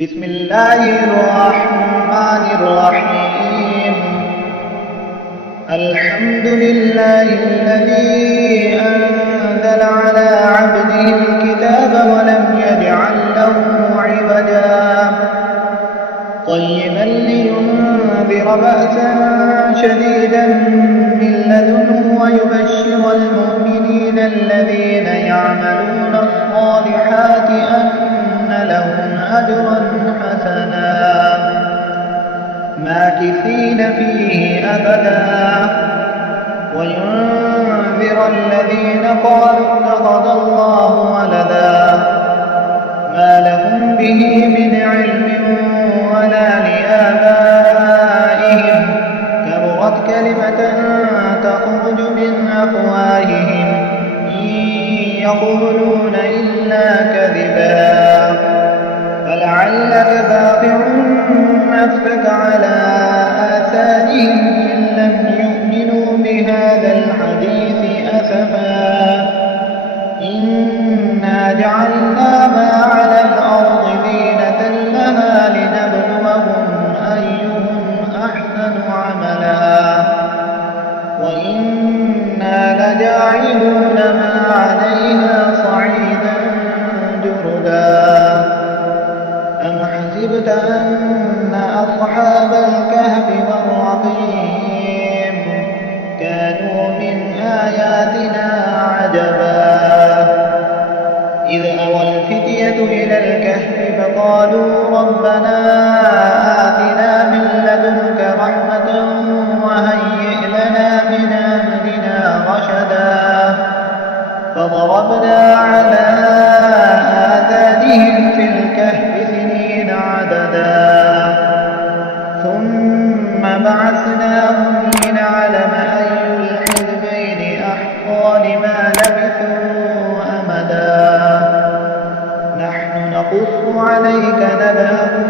بسم الله الرحمن الرحيم. الحمد لله الذي أنزل على عبده الكتاب ولم يجعل له عوجا قيما لينذر بأسا شديدا من لدنه ويبشر المؤمنين الذين يعملون الصالحات أن لهم أجرا حسنا ماكثين فيه أبدا وينذر الذين قالوا اتخذ الله ولدا ما لهم به من علم ولا لآبائهم كبرت كلمة تخرج من أفواههم إن يقولون إلا كذبا فلعلك باقع نفسك على آثارهم إن لم يؤمنوا بهذا الحديث أسفا إنا جعلنا ما على الأرض زينة لها لنبلوهم أيهم أحسن عملا وإنا لجاعلون ما عليها صعيدا جردا أم حسبت أن أصحاب الكهف والرقيم كانوا من آياتنا عجبا إذ أوى الفتية إلى الكهف فقالوا ربنا آتنا من لدنك رحمة وهيئ لنا من أمرنا رشدا فضربنا على آذانهم في الكهف سنين عددا ثم بعثناهم لنعلم أي الحزبين أحصى لما لبثوا أمدا نحن نقص عليك نبأهم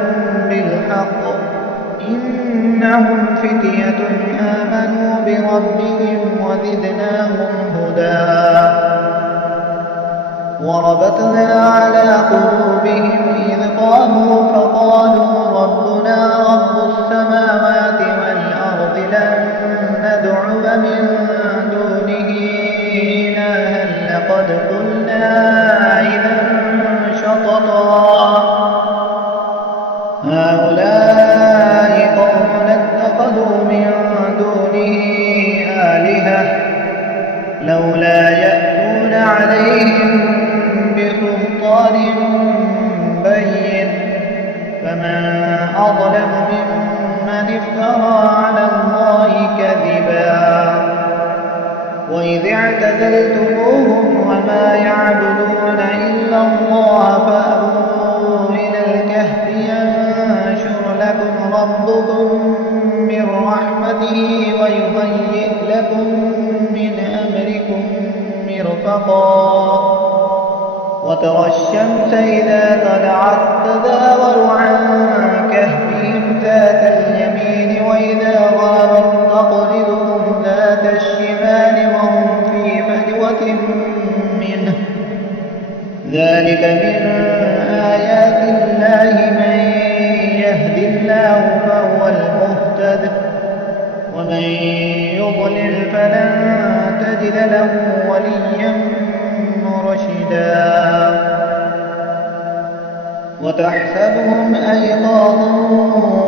بالحق إنهم فتية آمنوا بربهم وزدناهم هدى وربطنا على قلوبهم إذ قاموا فقالوا ربنا رب السماوات والأرض لن ندعو من دونه إلها لقد قلنا إذا شططا هؤلاء قوم اتخذوا من دونه آلهة لولا يأتون عليهم بسلطان بين فمن أظلم ممن افترى على الله كذبا وإذ اعتزلتموهم وما يعبدون إلا الله فأووا إلى الكهف ينشر لكم ربكم من رحمته ويهيئ لكم من أمركم مرفقا وترى الشمس إذا طلعت تزاور عن كهفهم ذات اليمين وإذا غابت تقرضهم ذات الشمال وهم في فجوة منه ذلك من آيات الله من يهد الله فهو المهتد ومن يضلل فلن تجد له وليا مرشدا وتحسبهم أيقاظا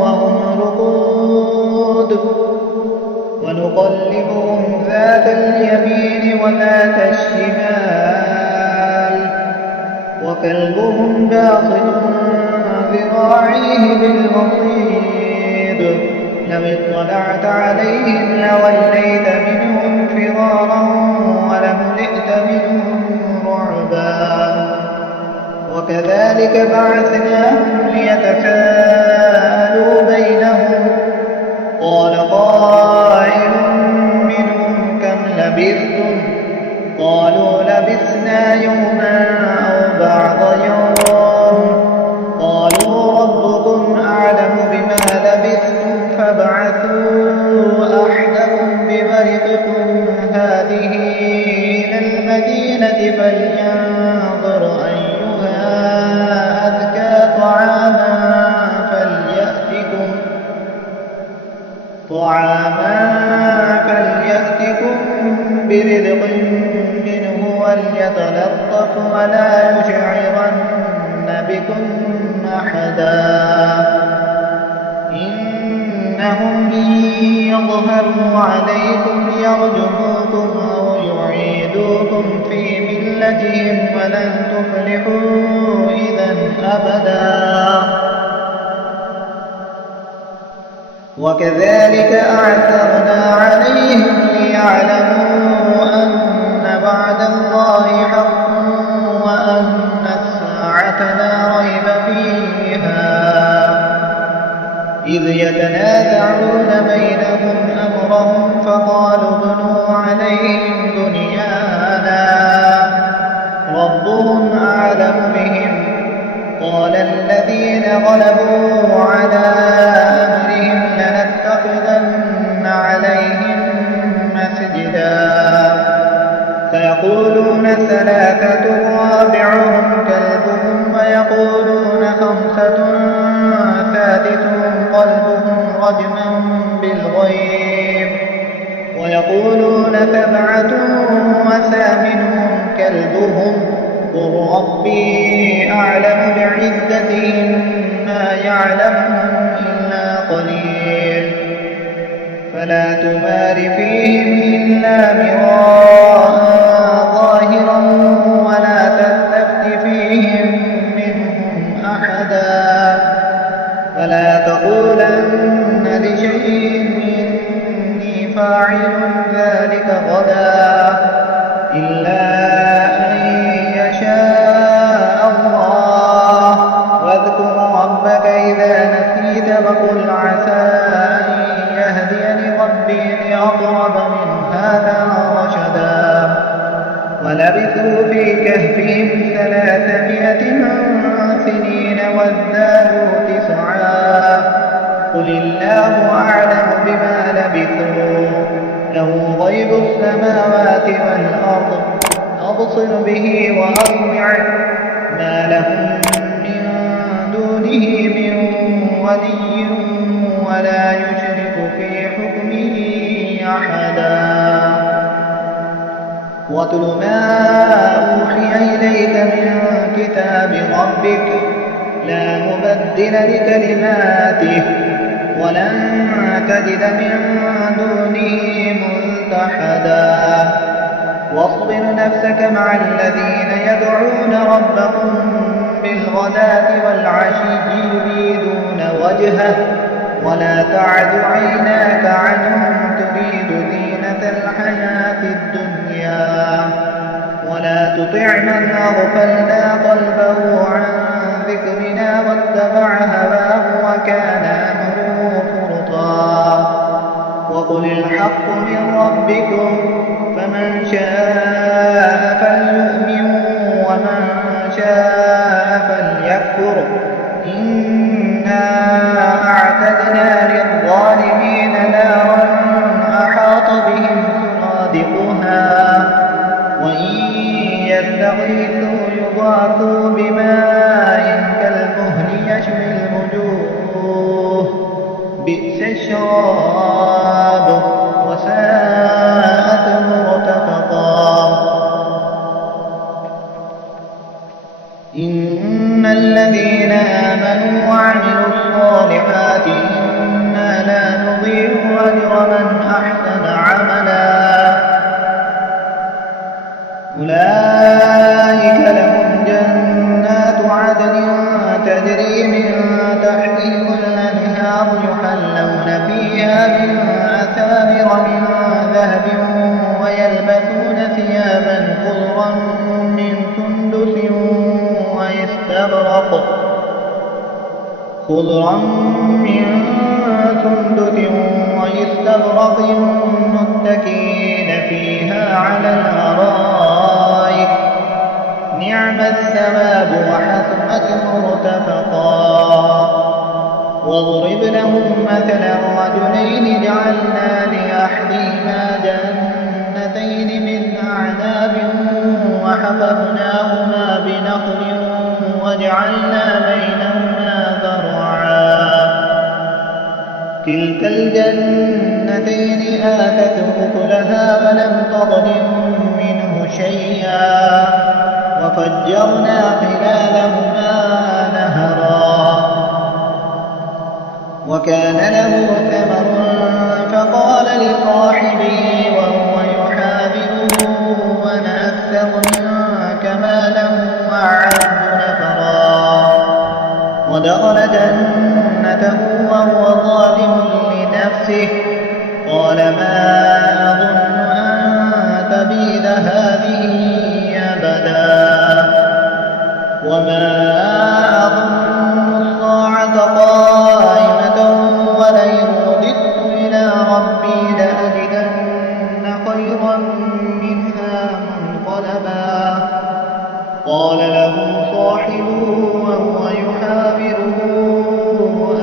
وهم رقود ونقلبهم ذات اليمين وذات الشمال وكلبهم باسط ذراعيه بالوصيد لو اطلعت عليهم لوليت منهم فرارا ولملئت منهم رعبا وكذلك بعثناهم ليتساءلوا بينهم قال قائل منهم كم لبثتم قالوا لبثنا يوما أو بعض يوم قالوا ربكم أعلم بما لبثتم فابعثوا أحدكم بورقكم هذه إلى المدينة فلينظر أيها أزكى طعاما برزق منه وليتلطف ولا يشعرن بكم أحدا إنهم إن يظهروا عليكم يرجموكم أو يعيدوكم في ملتهم ولن تفلحوا إذا أبدا وكذلك أعثرنا عليهم ليعلموا أن وعد الله حق وأن الساعة لا ريب فيها إذ يتنازعون بينهم أمرهم فقالوا ابنوا عليهم بنيانا ربهم أعلم بهم قال الذين غلبوا على أمرهم لنتخذن عليهم مسجدا فيقولون ثلاثة رابعهم كلبهم ويقولون خمسة سادسهم قلبهم رجما بالغيب ويقولون سبعة وثامنهم كلبهم قل ربي أعلم بعدتهم ما يعلمهم إلا قليل فلا تمار فيهم إلا مراء ظاهرا ولا تستفت فيهم منهم أحدا فلا تقولن لشيء إني فاعل ذلك غدا إلا أن يشاء الله واذكر ربك إذا نسيت وقل عسى أن يهديني ربي لأقرب من هذا رشدا ولبثوا في كهفهم 300 سنين وازدادوا 9 قل الله أعلم بما لبثوا له غيب السماوات والأرض أبصر به وأسمع ما لهم من دونه من ولي ولا يشرك في حكمه أحدا واتل ما أوحي إليك من كتاب ربك لا مبدل لكلماته ولن تجد من دونه ملتحدا واصبر نفسك مع الذين يدعون ربهم بالغداة والعشي يريدون وجهه ولا تعد عيناك عنهم تريد زينة الحياة الدنيا ولا تطع من أغفلنا قلبه عن ذكرنا واتبع هواه وكان أمره فرطا وقل الحق من ربكم فمن شاء فليؤمن ومن شاء فليكفر إنا أعتدنا للظالمين نارا أحاط بهم سرادقها وإن يستغيثوا يغاثوا بماء كالمهل يشوي الوجوه بئس الشراب وساءت مرتفقا إن الذين آمنوا وعملوا الصالحات إنا لا نضيع أجر من أحسن عملا أولئك لهم جنات عدن تجري من تحتهم الأنهار يحلون فيها من أساور من ذهب ويلبسون ثيابا خضرا من سندس واستبرق متكئين فيها على الأرائك نعم الثواب وحسنت مرتفقا واضرب لهم مثلا رجلين جعلنا لأحدهما جنتين من أعناب وحفظناهما بنخل وجعلنا بينهما زرعا كلتا الجنتين فيها تترك لها ولم تظلم منه شيئا وفجرنا خلالهما نهرا وكان له ثمر فقال لصاحبه وهو يحاوره أنا أكثر منك مالا وأعز نفرا ودخل جنته وهو ظالم لنفسه قال ما أظن أن تبيد هذه أبدا وما أظن الساعة قائمة ولئن رددت إلى ربي لأجدن خيرا منها منقلبا قال له صاحبه وهو يحاوره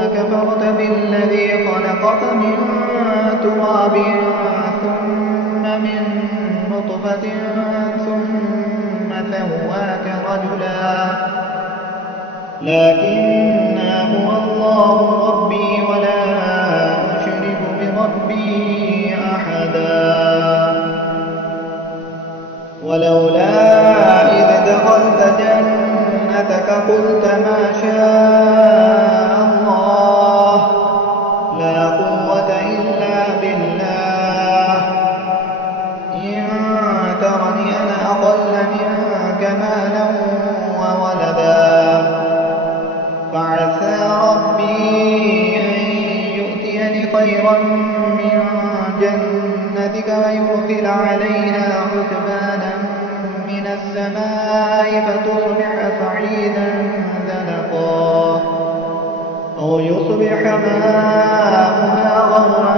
أكفرت بالذي خلقك من تراب ثم من نطفة ثم سواك رجلا لكن هو الله ربي ولا أشرك بربي أحدا ولولا إذ دخلت جنتك قلت ما شاء الله لا قوة إلا بالله إن ترني أنا أقل منك مالا وولدا فعسى ربي أن يؤتيني خيرا من جنتك ويرسل عليها حسبانا من السماء فتصبح صعيدا زلقا أو يصبح ماؤها غورا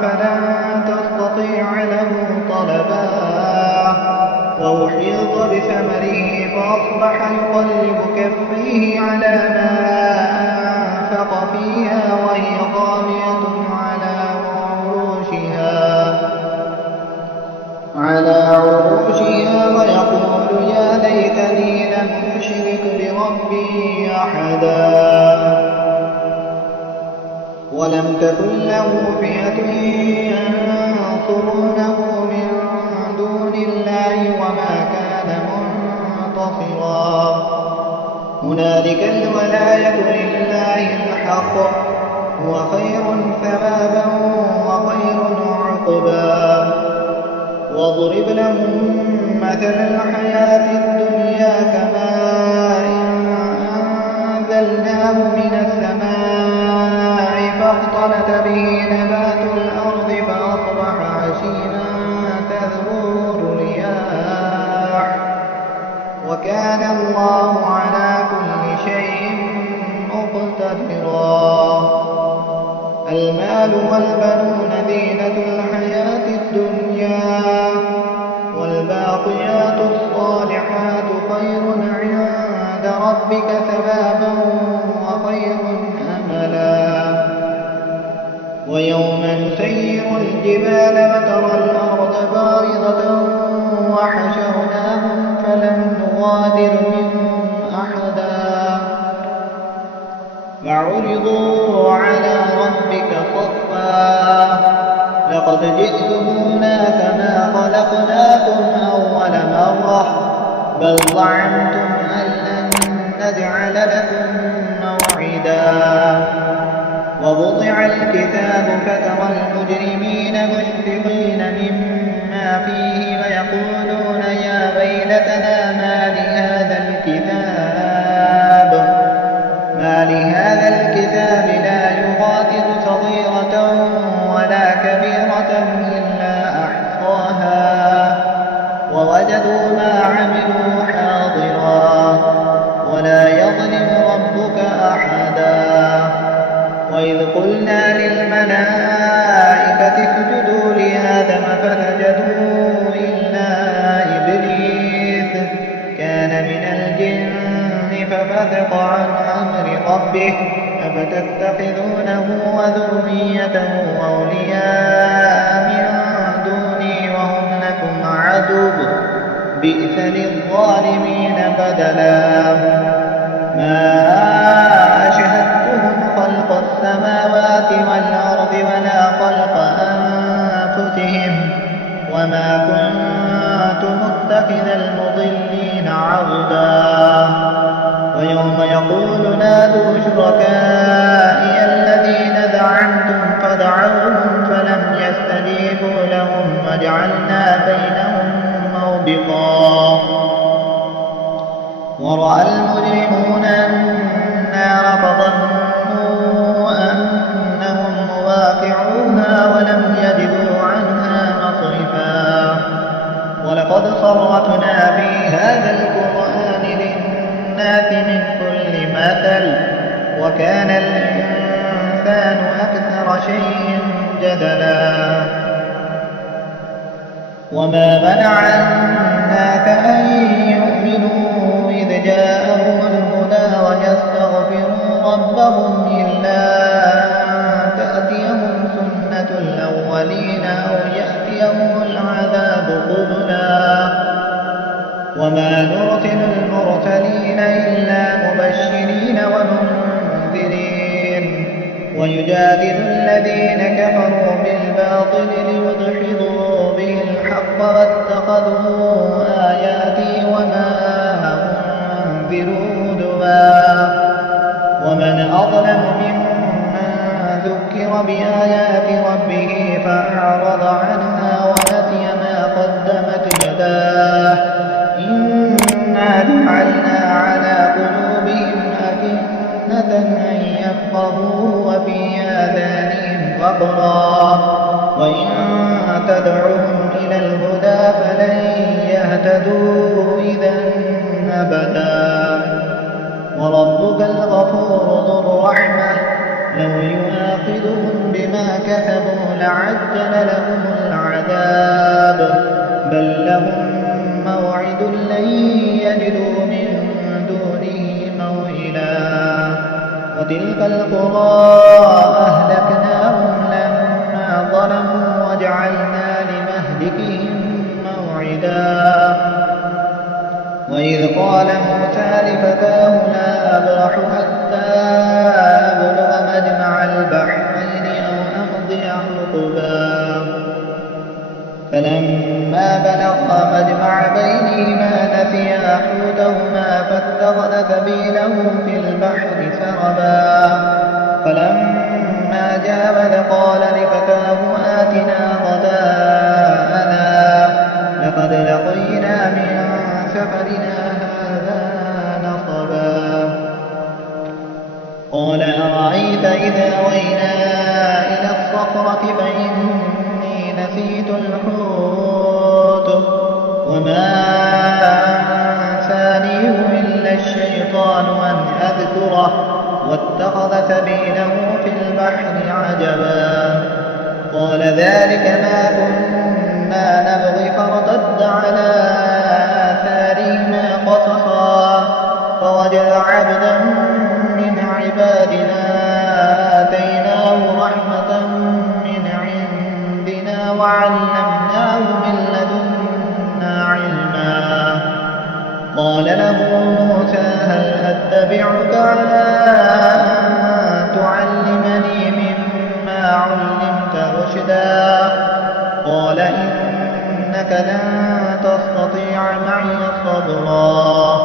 فلن تستطيع له طلبا وأحيط بثمره فأصبح يقلب كفيه على ما أنفق فيها وهي خاوية على عروشها ويقول يا ليتني لم أشرك بربي أحدا ولم تكن له فئة ينصرونه من دون الله وما كان منتصرا هنالك الولاية لله الحق هو خير ثوابا وخير عقبا واضرب لهم مثل الحياة الدنيا كماء أنزلناه من السماء فاختلط به نبات الأرض فأصبح هشيما تذروه الرياح وكان الله على كل شيء مقتدرا المال والبنون زينة الحياة الدنيا والباقيات الصالحات خير عند ربك ثوابا وخير أملا ويوم نسير الجبال وترى الأرض بارزة وحشرناهم فلم نغادر منهم أحدا فعرضوا على ربك صفا لقد جئتمونا كما خلقناكم أول مرة بل زعمتم أن لن نجعل لكم موعدا ووضع الكتاب فترى المجرمين مشفقين مما فيه ويقولون يا ويلتنا ما لهذا الكتاب لا يغادر صغيرة ولا كبيرة إلا أحصاها ووجدوا ما عملوا حاضرا ولا يظلم ربك أحدا وإذ قلنا للملائكة اسجدوا لآدم فسجدوا إلا إبليس كان من الجن ففسق عن أمر ربه أفتتخذونه وذريته أولياء من دوني وهم لكم عدو بئس للظالمين بدلا ما أشهدتهم خلق السماوات والأرض ولا خلق نادوا شركائي الذين زعمتم فدعوهم فلم يستجيبوا لهم وجعلنا بينهم موبقا ورأى المجرمون النار فظنوا أنهم مواقعوها ولم يجدوا عنها مصرفا ولقد صرفنا في هذا القرآن للناس من كل مثل وكان الإنسان أكثر شيء جدلا وما منع الناس أن يؤمنوا إذ جاءهم الهدى ويستغفروا ربهم إلا أن تأتيهم سنة الأولين أو يأتيهم العذاب قبلا وما نرسل المرسلين إلا مبشرين ومنذرين ويجادل الذين كفروا بالباطل ليدحضوا به الحق واتخذوا آياتي وما أنذروا هزوا ومن أظلم ممن ذكر بآيات ربه فأعرض عنها ونسي ما قدمت يداه إنا جعلنا على قلوبهم أكنة أن يفقهوا وفي آذانهم وقرا وإن تدعوهم إلى الهدى فلن يهتدوا إذا أبدا وربك الغفور ذو الرحمة لو يؤاخذهم بما كسبوا لعجل لهم العذاب بل لهم موعد لن يجدوا من دونه موئلا وتلك القرى أهلكناهم لما ظلموا وجعلنا لمهلكهم موعدا وإذ قال موسى لفتاه لا أبرح حتى أبلغ مجمع البحرين أو أمضي حقبا فلما بلغا مجمع بينهما نسيا حوتهما فاتخذ سبيله في البحر سربا فلما جاوز قال لفتاه آتنا غداءنا لقد لقينا من سفرنا هذا نصبا قال أرأيت إذا وينا إلى الصخرة فإني نسيت الحوت وما أنسانيه إلا الشيطان أن أذكره واتخذ سبيله في البحر عجبا قال ذلك ما كنا نبغي فارتد على آثارهما قصصا فوجد عبدا من عبادنا آتيناه رحمة من عندنا وعلمناه من لدنا علما قال له موسى هل أتبعك على أن تعلمني مما علمت رشدا قال إنك لن تستطيع معي صبرا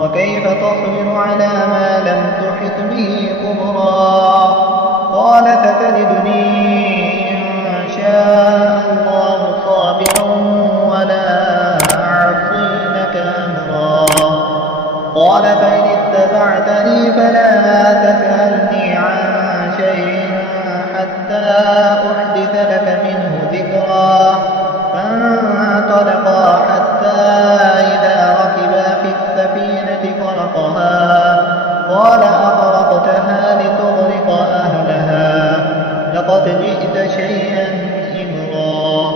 وكيف تصبر على ما لم تحط به خبرا قال ستجدني إن شاء الله صابرا ولا أعصي لك أمرا قال فإن اتبعتني فلا تسألني عن شيء حتى أحدث لك منه ذكرا فانطلقا حتى إذا ركبا في السفينة خرقها قال أخرقتها لتغرق أهلها لقد جئت شيئا إمرا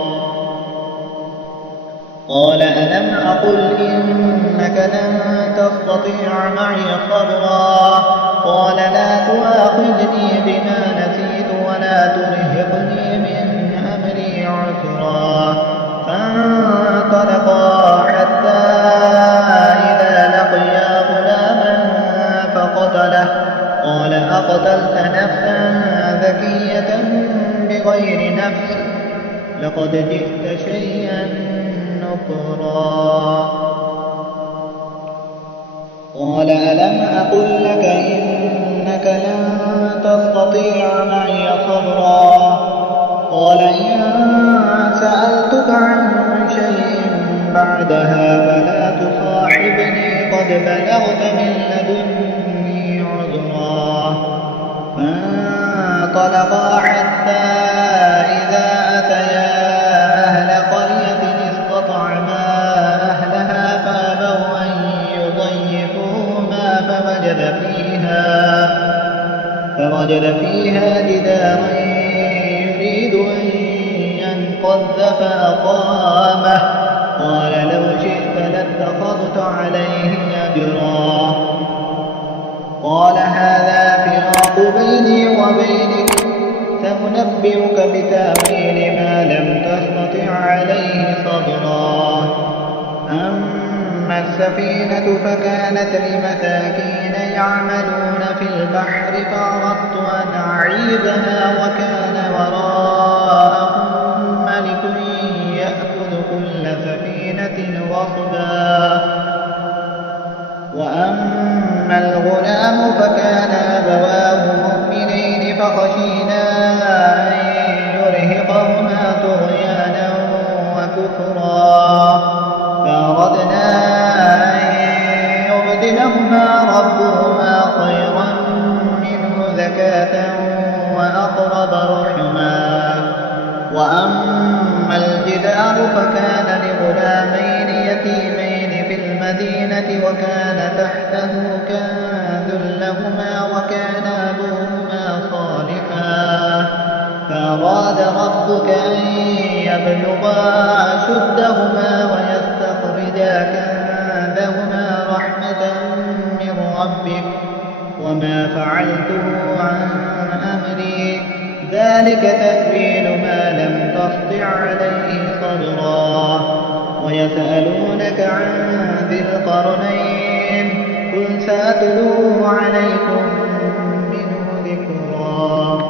قال ألم أقل إنك لن تستطيع معي صبرا قال لا تؤاخذني بما نسيت ولا ترهقني من أمري عسرا فانطلقا حتى إذا لقيا غلاما فقتله قال أقتلت نفسا ذكية بغير نفس لقد جئت شيئا نكرا قال ألم أقل لك إن فانطلقا حتى إذا أتيا أهل قرية استطعما أهلها فأبوا أن يضيفوهما فوجد فيها جدارا يريد أن ينقض فأقامه قال لو شئت لاتخذت عليه أجرا قال هذا فراق بيني وبينك سأنبئك بتأويل ما لم تستطع عليه صبرا أما السفينة فكانت لمساكين يعملون في البحر فأردت أن أعيبها وكان وراءهم ملك يأخذ كل سفينة غصبا وأما الغلام فكان أبواه مؤمنين فخشينا أن يرهقهما طغيانا وكفرا فأردنا أن يبدلهما ربهما خيرا منه زكاة وأقرب رحما وأما الجدار فكان لغلامين يتيمين في المدينة وكان تحته كنز لهما وكان أبوهما صالحا فأراد ربك أن يبلغا أشدهما ويستخرجا كنزهما رحمة من ربك وما فعلته عن أمري ذلك تأويل ما لم تسطع عليه صبرا ويسألونك عن ذي القرنين قل سأتلو عليكم منه ذكرا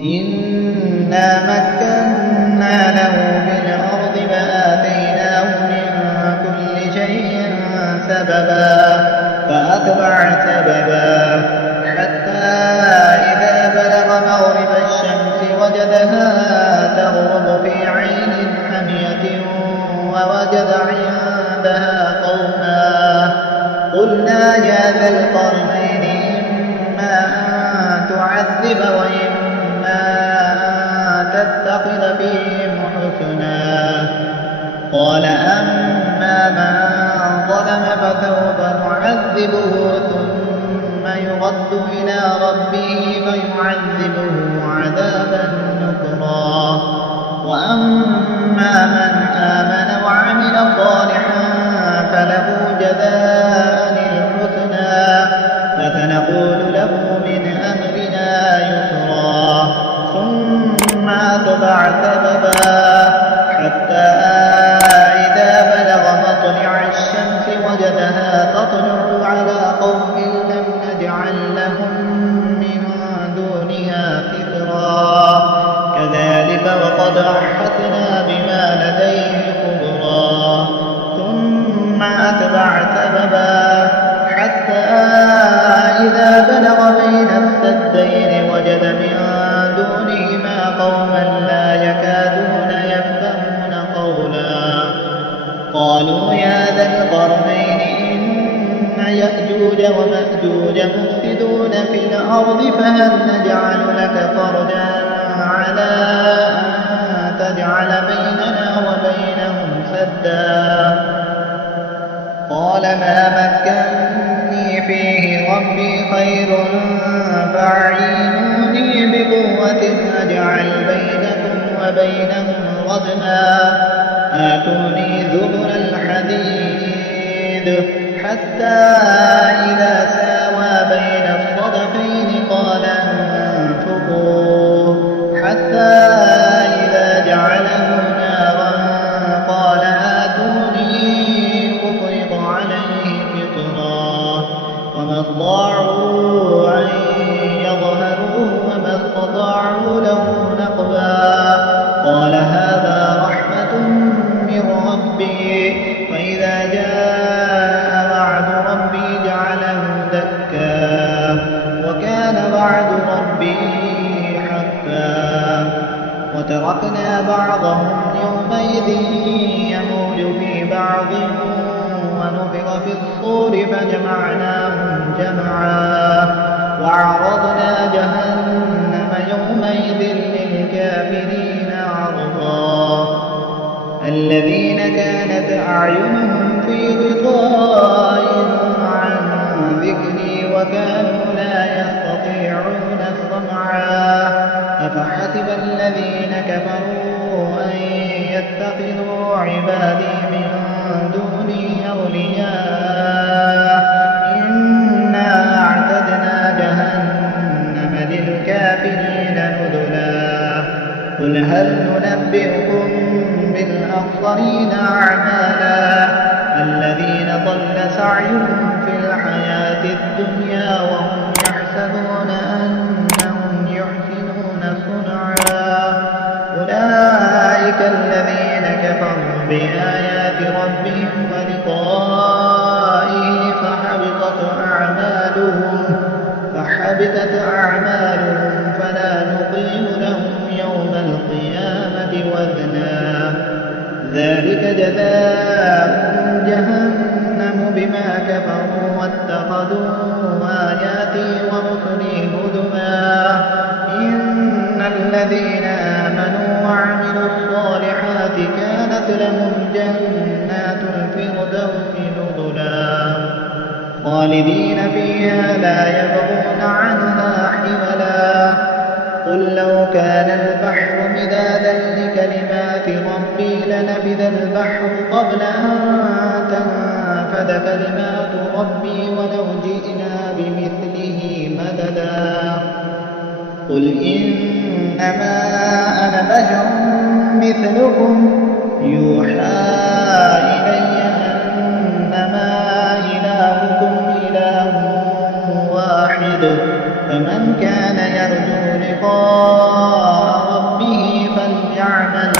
إنا مكنا له في الأرض فآتيناه من كل شيء سببا فأتبع سببا حتى إذا بلغ مغرب الشمس وجدها تغرب في عين حمية ووجد عندها قوما قلنا يا ذا القرنين إما أن تعذب وإما أن تتخذ فيهم حسنا قال أما من ظلم فسوف نعذبه ثم يرد إلى ربه فيعذبه عذابا نكرا وأما من آمن وعمل صالحا فله جزاء الحسنى فسنقول له من أمرنا يسرا ثم أتبع سببا حتى إذا بلغ مطلع الشمس وجدها تطلع على قوم لم نجعل لهم من دونها سترا كذلك وقد أحطنا بما لديه خبرا ثم أتبع سببا حتى إذا بلغ بين السدين وجد من دونهما قوما لا يكادون يفقهون قولا قالوا يا ذا القرنين إن يأجوج ومأجوج مفسدون في الأرض فهل نجعل لك فرجا على أن تجعل بيننا وبينهم سدا قال ما مكني فيه ربي خير فأعينوني بقوة أجعل بينكم وبينهم ردما آتوني زبر الحديد حتى إذا ساوى بين الصدفين قال انفقوا حتى إذا جعله نارا قال آتوني أفرغ عليه قطرا وما استطاعوا أن يظهروه وما استطاعوا له نقبا قال هذا رحمة من ربي فإذا جاء وعد ربي جعله دكا وكان وعد ربي حقا وتركنا بعضهم يومئذ يموج في بعض ونفخ في الصور فجمعناهم جمعا وعرضنا جهنم كفروا لا يستطيعون سمعا أفحسب الذين كفروا أن يتخذوا عبادي من دوني أولياء إنا أعتدنا جهنم للكافرين نزلا قل هل ننبئكم بالأخسرين أعمالا الذين ضل سعيهم في الحياة الدنيا وهم يحسبون أنهم يحسنون صنعا أولئك الذين كفروا بآيات ربهم ولقائه فحبطت أعمالهم فلا نقيم لهم يوم القيامة وزنا ذلك جزاؤهم جهنم بما كفروا واتخذوا آياتي ورسلي هزوا إن الذين آمنوا وعملوا الصالحات كانت لهم جنات الفردوس نزلا خالدين فيها لا يبغون عنها حولا قل لو كان البحر مدادا لكلمات ربي لنفذ البحر قبل أن تنفذ كلمات ربي ولو جئنا بمثله مددا قل إنما أنا بشر مثلكم يوحى إلي أنما إلهكم إله واحد فمن كان يرجو لقاء ربه فليعمل